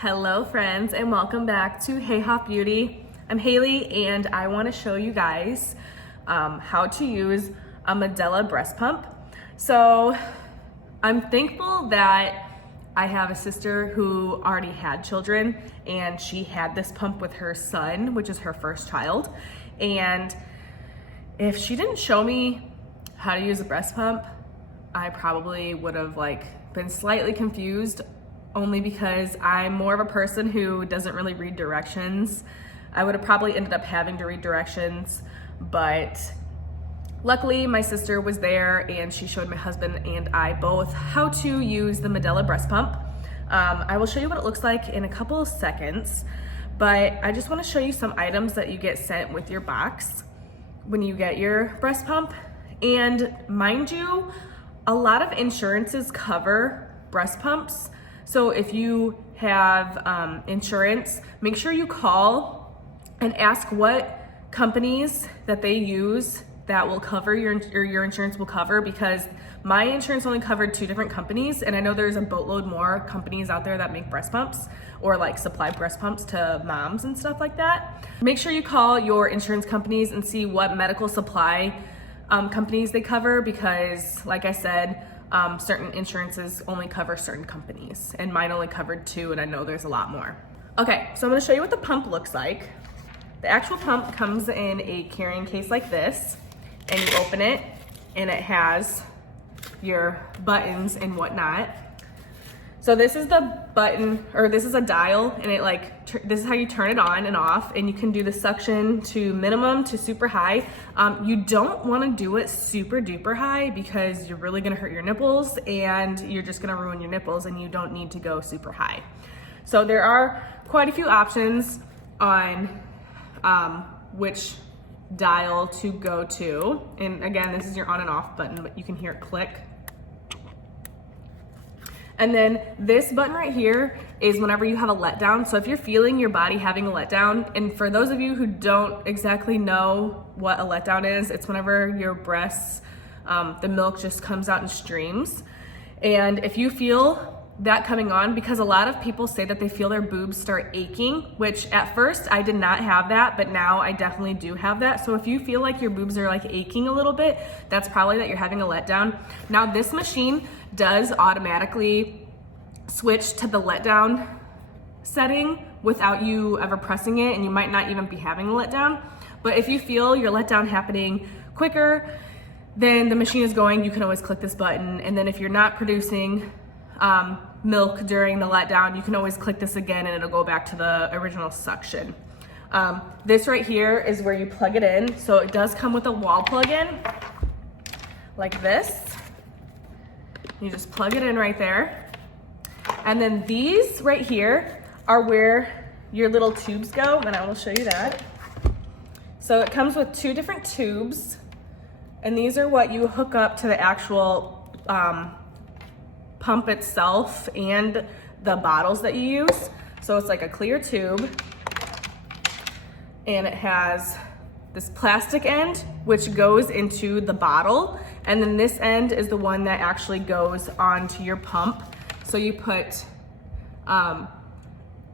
Hello friends, and welcome back to Hey Hop Beauty. I'm Haley and I want to show you guys how to use a Medela breast pump. So I'm thankful that I have a sister who already had children and she had this pump with her son, which is her first child. And if she didn't show me how to use a breast pump, I probably would have been slightly confused, only because I'm more of a person who doesn't really read directions. I would have probably ended up having to read directions, but luckily my sister was there and she showed my husband and I both how to use the Medela breast pump. I will show you what it looks like in a couple of seconds, but I just want to show you some items that you get sent with your box when you get your breast pump. And mind you, a lot of insurances cover breast pumps. So if you have insurance, make sure you call and ask what companies that they use that will cover your insurance will cover, because my insurance only covered 2 different companies, and I know there's a boatload more companies out there that make breast pumps or supply breast pumps to moms and stuff like that. Make sure you call your insurance companies and see what medical supply companies they cover, because like I said, certain insurances only cover certain companies, and mine only covered 2, and I know there's a lot more. Okay, so I'm gonna show you what the pump looks like. The actual pump comes in a carrying case like this, and you open it, and it has your buttons and whatnot. So this is the button, or this is a dial, and this is how you turn it on and off, and you can do the suction to minimum to super high. You don't want to do it super duper high because you're really going to hurt your nipples and you're just going to ruin your nipples, and you don't need to go super high. So there are quite a few options on which dial to go to. And again, this is your on and off button, but you can hear it click. And then this button right here is whenever you have a letdown. So if you're feeling your body having a letdown, and for those of you who don't exactly know what a letdown is, it's whenever your breasts, the milk just comes out in streams. And if you feel that coming on, because a lot of people say that they feel their boobs start aching, which at first I did not have that, but now I definitely do have that. So if you feel like your boobs are aching a little bit, that's probably that you're having a letdown. Now this machine does automatically switch to the letdown setting without you ever pressing it, and you might not even be having a letdown. But if you feel your letdown happening quicker than the machine is going, you can always click this button. And then if you're not producing milk during the letdown, you can always click this again and it'll go back to the original suction. This right here is where you plug it in. So it does come with a wall plug-in like this. You just plug it in right there. And then these right here are where your little tubes go, and I will show you that. So it comes with 2 different tubes, and these are what you hook up to the actual pump itself and the bottles that you use. So it's like a clear tube, and it has this plastic end which goes into the bottle, and then this end is the one that actually goes onto your pump. So you put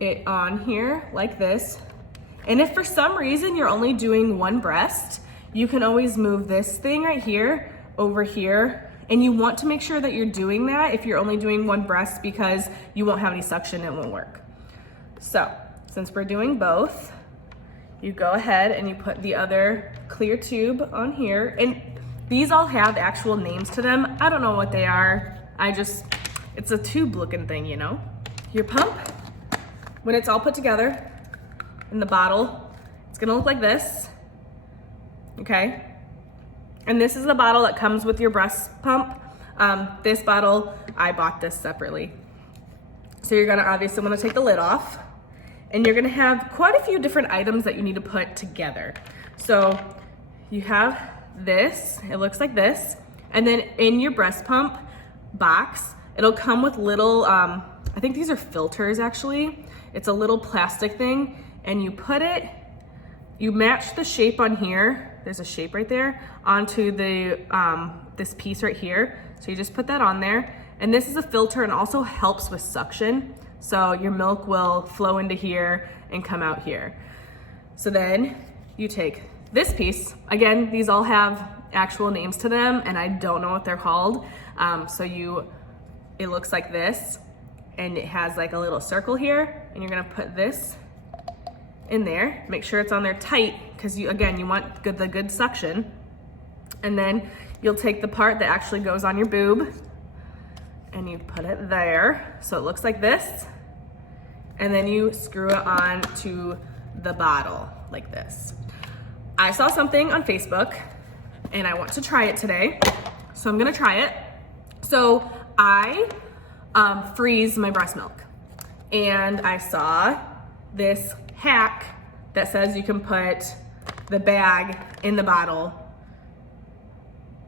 it on here like this, and if for some reason you're only doing one breast, you can always move this thing right here over here. And you want to make sure that you're doing that if you're only doing one breast, because you won't have any suction, it won't work. So since we're doing both, you go ahead and you put the other clear tube on here. And these all have actual names to them. I don't know what they are. It's a tube looking thing, you know? Your pump, when it's all put together in the bottle, it's gonna look like this, okay? And this is the bottle that comes with your breast pump. This bottle, I bought this separately. So you're gonna obviously wanna take the lid off, and you're gonna have quite a few different items that you need to put together. So you have this, it looks like this, and then in your breast pump box, it'll come with little, I think these are filters actually. It's a little plastic thing, and you put it, you match the shape on here, there's a shape right there, onto the this piece right here. So you just put that on there, and this is a filter and also helps with suction. So your milk will flow into here and come out here. So then you take this piece. Again, these all have actual names to them and I don't know what they're called. It looks like this and it has like a little circle here, and you're gonna put this in there. Make sure it's on there tight, because you want the good suction. And then you'll take the part that actually goes on your boob and you put it there so it looks like this, and then you screw it on to the bottle like this. I saw something on Facebook and I want to try it today, so I'm gonna try it. So I freeze my breast milk, and I saw this hack that says you can put the bag in the bottle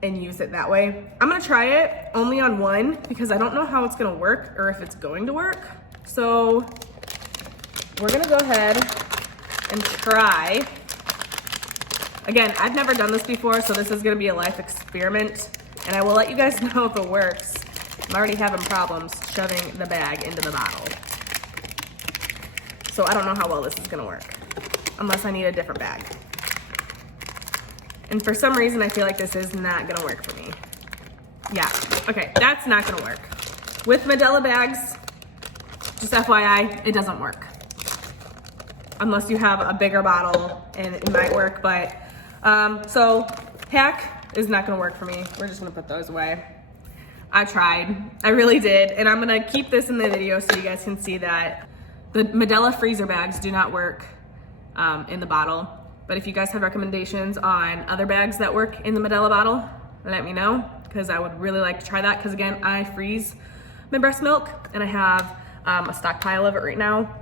and use it that way. I'm gonna try it only on one because I don't know how it's gonna work or if it's going to work. So we're gonna go ahead and try. Again, I've never done this before, so this is gonna be a life experiment, and I will let you guys know if it works. I'm already having problems shoving the bag into the bottle. So I don't know how well this is gonna work, unless I need a different bag. And for some reason, I feel like this is not gonna work for me. Yeah, okay, that's not gonna work. With Medela bags, just FYI, it doesn't work. Unless you have a bigger bottle and it might work, but, so hack is not gonna work for me. We're just gonna put those away. I tried, I really did. And I'm gonna keep this in the video so you guys can see that the Medela freezer bags do not work in the bottle. But if you guys have recommendations on other bags that work in the Medela bottle, let me know, because I would really like to try that. Because again, I freeze my breast milk and I have a stockpile of it right now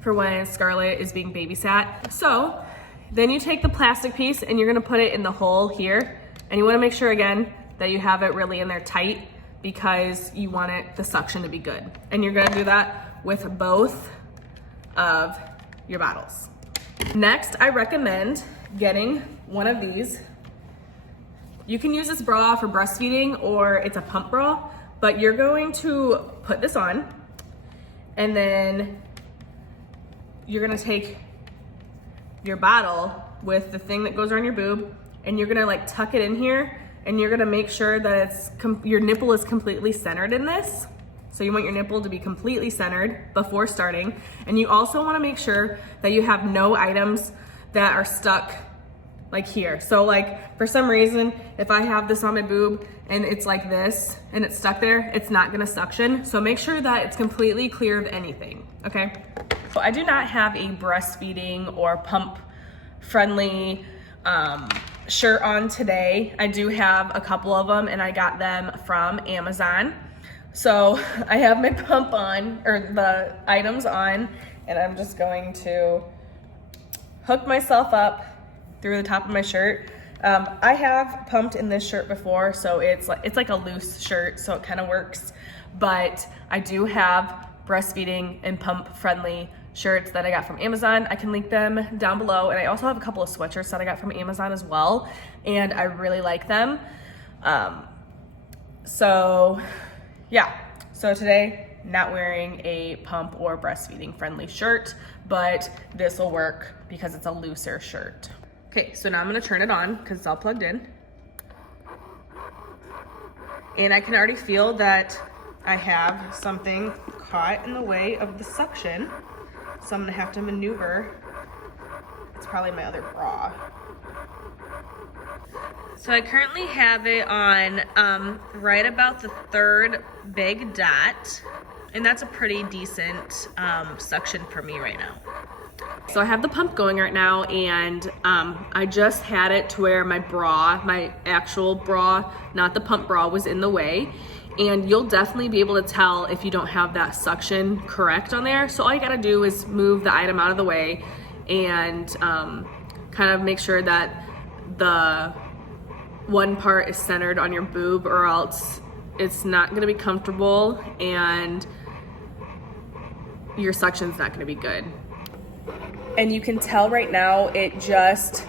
for when Scarlett is being babysat. So then you take the plastic piece and you're gonna put it in the hole here. And you wanna make sure again that you have it really in there tight, because you want the suction to be good. And you're gonna do that with both of your bottles. Next, I recommend getting one of these. You can use this bra for breastfeeding or it's a pump bra, but you're going to put this on and then you're gonna take your bottle with the thing that goes around your boob and you're gonna like tuck it in here, and you're gonna make sure that your nipple is completely centered in this. So you want your nipple to be completely centered before starting. And you also wanna make sure that you have no items that are stuck like here. So like for some reason, if I have this on my boob and it's like this and it's stuck there, it's not gonna suction. So make sure that it's completely clear of anything, okay? So I do not have a breastfeeding or pump friendly shirt on today. I do have a couple of them and I got them from Amazon. So I have my pump on, or the items on, and I'm just going to hook myself up through the top of my shirt. I have pumped in this shirt before, so it's like a loose shirt, so it kind of works. But I do have breastfeeding and pump friendly shirts that I got from Amazon. I can link them down below. And I also have a couple of sweatshirts that I got from Amazon as well. And I really like them. So yeah, so today, not wearing a pump or breastfeeding friendly shirt, but this will work because it's a looser shirt. Okay, so now I'm gonna turn it on because it's all plugged in. And I can already feel that I have something caught in the way of the suction. So I'm gonna have to maneuver. It's probably my other bra. So I currently have it on right about the third big dot, and that's a pretty decent suction for me right now. So I have the pump going right now, and I just had it to where my bra, my actual bra, not the pump bra, was in the way. And you'll definitely be able to tell if you don't have that suction correct on there. So all you gotta do is move the item out of the way and kind of make sure that the one part is centered on your boob, or else it's not gonna be comfortable and your suction's not gonna be good. And you can tell right now it just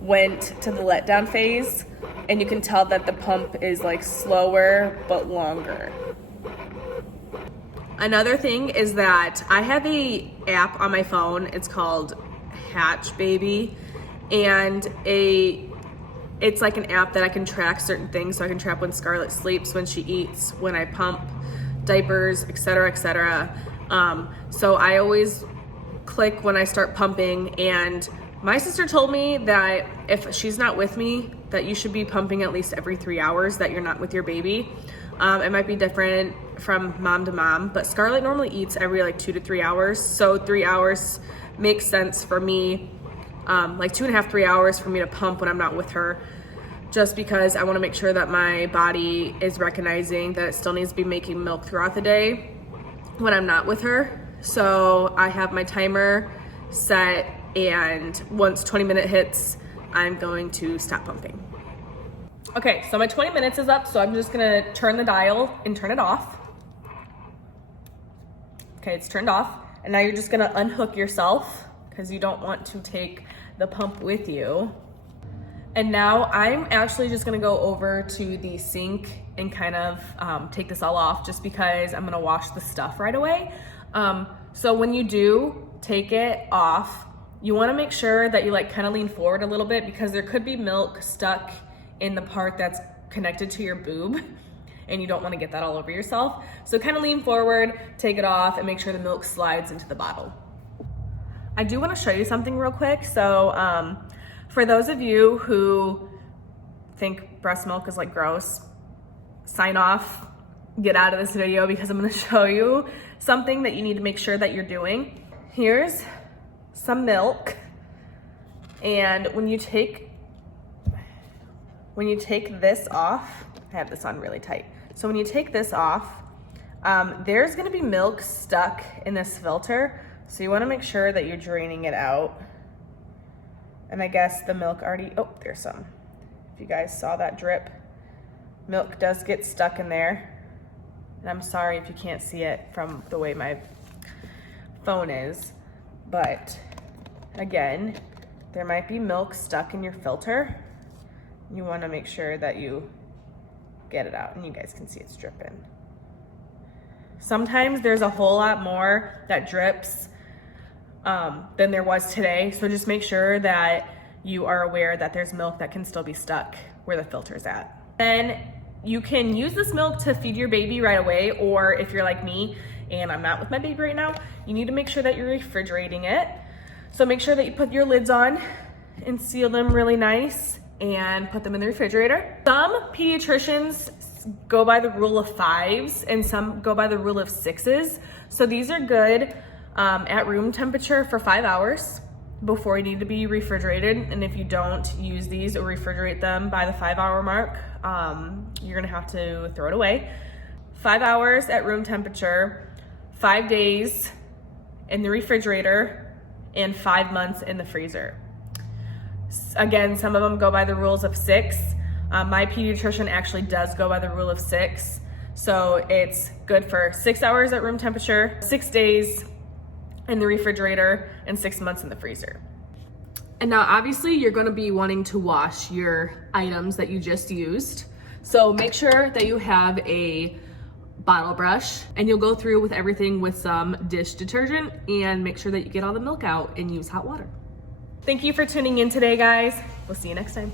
went to the letdown phase, and you can tell that the pump is like slower but longer. Another thing is that I have a app on my phone. It's called Hatch Baby, and it's like an app that I can track certain things. So I can track when Scarlett sleeps, when she eats, when I pump, diapers, etc., etc. So I always click when I start pumping, and my sister told me that if she's not with me, that you should be pumping at least every 3 hours that you're not with your baby. It might be different from mom to mom, but Scarlett normally eats every like 2 to 3 hours. So 3 hours makes sense for me, like 2.5, 3 hours for me to pump when I'm not with her, just because I want to make sure that my body is recognizing that it still needs to be making milk throughout the day when I'm not with her. So I have my timer set, and once 20-minute hits, I'm going to stop pumping. Okay, so my 20 minutes is up, so I'm just gonna turn the dial and turn it off. Okay, it's turned off, and now you're just gonna unhook yourself because you don't want to take the pump with you. And now I'm actually just gonna go over to the sink and kind of take this all off, just because I'm gonna wash the stuff right away. So when you do take it off, you wanna make sure that you like kind of lean forward a little bit, because there could be milk stuck in the part that's connected to your boob, and you don't wanna get that all over yourself. So kind of lean forward, take it off, and make sure the milk slides into the bottle. I do wanna show you something real quick. So for those of you who think breast milk is like gross, sign off, get out of this video, because I'm gonna show you something that you need to make sure that you're doing. Here's some milk, and when you take this off, I have this on really tight. So when you take this off, there's gonna be milk stuck in this filter. So you wanna make sure that you're draining it out. And I guess the milk already, oh, there's some. If you guys saw that drip, milk does get stuck in there. And I'm sorry if you can't see it from the way my phone is, but again, there might be milk stuck in your filter. You wanna make sure that you get it out, and you guys can see it's dripping. Sometimes there's a whole lot more that drips than there was today. So just make sure that you are aware that there's milk that can still be stuck where the filter's at. Then you can use this milk to feed your baby right away, or if you're like me and I'm not with my baby right now, you need to make sure that you're refrigerating it. So make sure that you put your lids on and seal them really nice and put them in the refrigerator. Some pediatricians go by the rule of 5s and some go by the rule of 6s. So these are good at room temperature for 5 hours before you need to be refrigerated. And if you don't use these or refrigerate them by the 5-hour mark, you're gonna have to throw it away. 5 hours at room temperature, 5 days in the refrigerator, and 5 months in the freezer. Again, some of them go by the rules of 6. My pediatrician actually does go by the rule of 6. So it's good for 6 hours at room temperature, 6 days in the refrigerator, and 6 months in the freezer. And now obviously you're gonna be wanting to wash your items that you just used. So make sure that you have a bottle brush, and you'll go through with everything with some dish detergent, and make sure that you get all the milk out and use hot water. Thank you for tuning in today, guys. We'll see you next time.